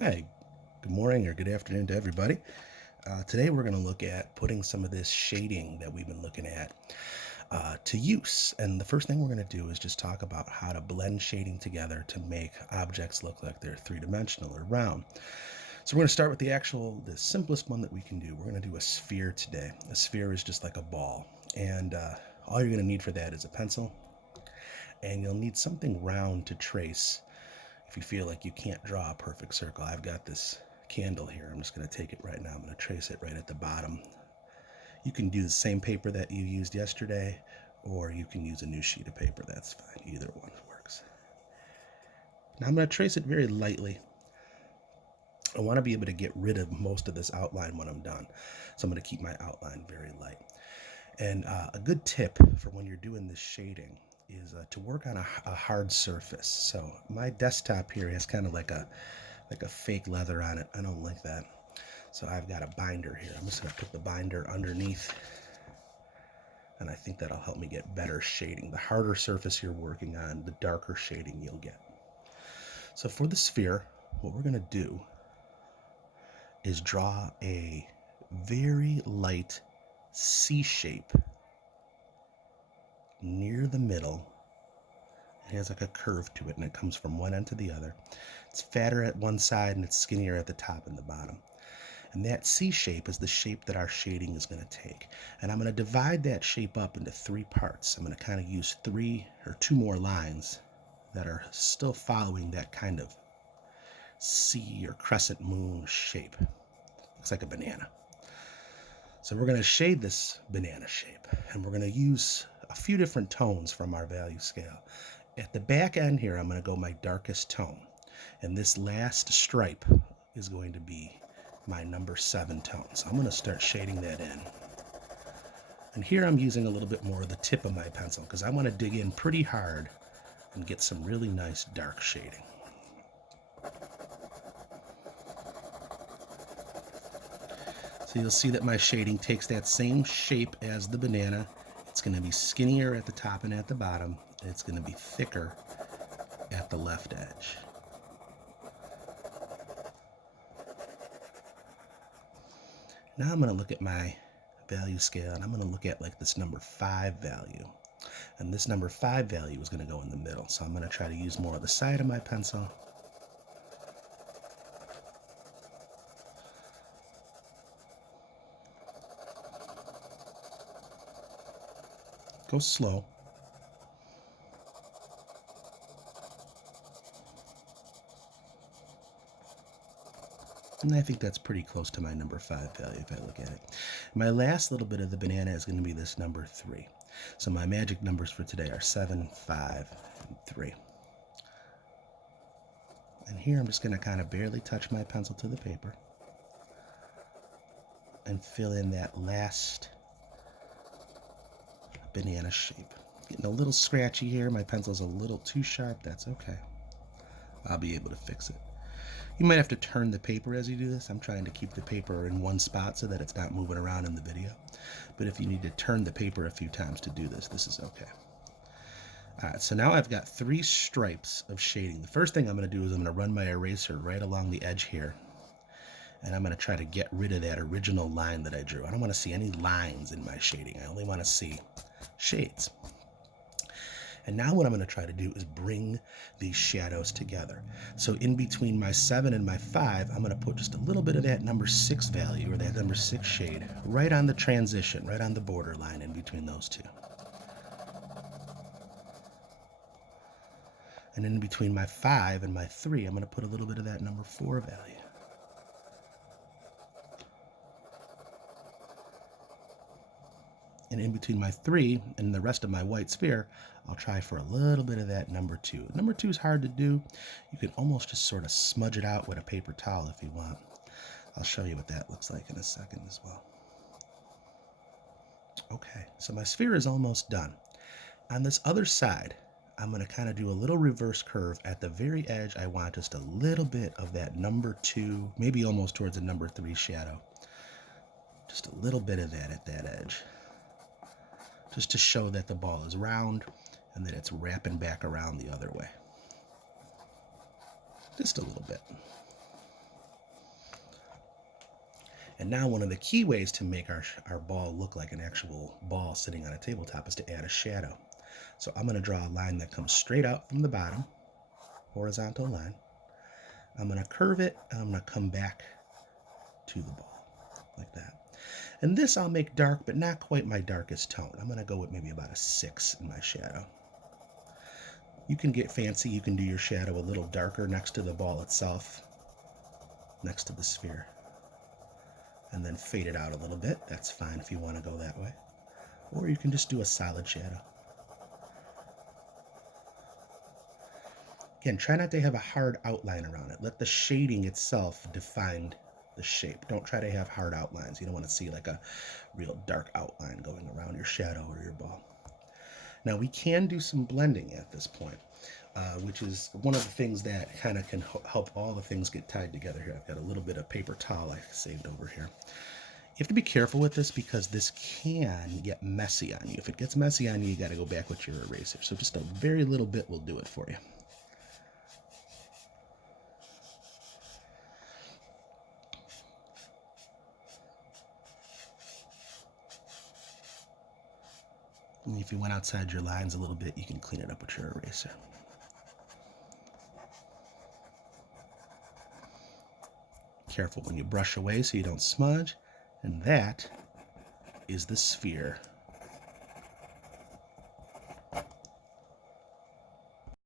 Hey, good morning or good afternoon to everybody. Today we're going to look at putting some of this shading that we've been looking at to use. And the first thing we're going to do is just talk about how to blend shading together to make objects look like they're three-dimensional or round. So we're going to start with the simplest one that we can do. We're going to do a sphere today. A sphere is just like a ball. And all you're going to need for that is a pencil. And you'll need something round to trace if you feel like you can't draw a perfect circle. I've got this candle here. I'm just going to take it right now. I'm going to trace it right at the bottom. You can do the same paper that you used yesterday, or you can use a new sheet of paper. That's fine. Either one works. Now I'm going to trace it very lightly. I want to be able to get rid of most of this outline when I'm done. So I'm going to keep my outline very light. And a good tip for when you're doing this shading is to work on a hard surface. So my desktop here has kind of like a fake leather on it. I don't like that. So I've got a binder here. I'm just going to put the binder underneath, and I think that'll help me get better shading. The harder surface you're working on, the darker shading you'll get. So for the sphere, what we're going to do is draw a very light C shape near the middle. It has like a curve to it, and it comes from one end to the other. It's fatter at one side and it's skinnier at the top and the bottom. And that C shape is the shape that our shading is going to take. And I'm going to divide that shape up into three parts. I'm going to kind of use two more lines that are still following that kind of C or crescent moon shape. Looks like a banana. So we're going to shade this banana shape, and we're going to use a few different tones from our value scale. At the back end here, I'm going to go my darkest tone. And this last stripe is going to be my number 7 tone. So I'm going to start shading that in. And here I'm using a little bit more of the tip of my pencil because I want to dig in pretty hard and get some really nice dark shading. So you'll see that my shading takes that same shape as the banana. It's going to be skinnier at the top and at the bottom. And it's going to be thicker at the left edge. Now I'm going to look at my value scale, and I'm going to look at like this number 5 value. And this number 5 value is going to go in the middle. So I'm going to try to use more of the side of my pencil. Go slow. And I think that's pretty close to my number 5 value if I look at it. My last little bit of the banana is going to be this number 3. So my magic numbers for today are 7, 5, and 3. And here I'm just going to kind of barely touch my pencil to the paper and fill in that last banana shape. Getting a little scratchy here. My pencil's a little too sharp. That's okay. I'll be able to fix it. You might have to turn the paper as you do this. I'm trying to keep the paper in one spot so that it's not moving around in the video. But if you need to turn the paper a few times to do this, this is okay. Alright, so now I've got 3 stripes of shading. The first thing I'm going to do is I'm going to run my eraser right along the edge here. And I'm going to try to get rid of that original line that I drew. I don't want to see any lines in my shading. I only want to see shades. And now what I'm going to try to do is bring these shadows together. So in between my 7 and my 5, I'm going to put just a little bit of that number 6 value, or that number 6 shade, right on the transition, right on the border line in between those two. And in between my 5 and my 3, I'm going to put a little bit of that number 4 value. And in between my 3 and the rest of my white sphere, I'll try for a little bit of that number 2. Number 2 is hard to do. You can almost just sort of smudge it out with a paper towel if you want. I'll show you what that looks like in a second as well. Okay, so my sphere is almost done. On this other side, I'm going to kind of do a little reverse curve. At the very edge, I want just a little bit of that number 2, maybe almost towards a number 3 shadow. Just a little bit of that at that edge, just to show that the ball is round and that it's wrapping back around the other way. Just a little bit. And now one of the key ways to make our ball look like an actual ball sitting on a tabletop is to add a shadow. So I'm going to draw a line that comes straight out from the bottom, horizontal line. I'm going to curve it, and I'm going to come back to the ball, like that. And this I'll make dark, but not quite my darkest tone. I'm going to go with maybe about a 6 in my shadow. You can get fancy. You can do your shadow a little darker next to the ball itself, next to the sphere, and then fade it out a little bit. That's fine if you want to go that way. Or you can just do a solid shadow. Again, try not to have a hard outline around it. Let the shading itself define the shape. Don't try to have hard outlines. You don't want to see like a real dark outline going around your shadow or your ball. Now we can do some blending at this point, which is one of the things that kind of can help all the things get tied together here. I've got a little bit of paper towel I saved over here. You have to be careful with this because this can get messy on you. If it gets messy on you, you got to go back with your eraser. So just a very little bit will do it for you. And if you went outside your lines a little bit, you can clean it up with your eraser. Careful when you brush away so you don't smudge. And that is the sphere.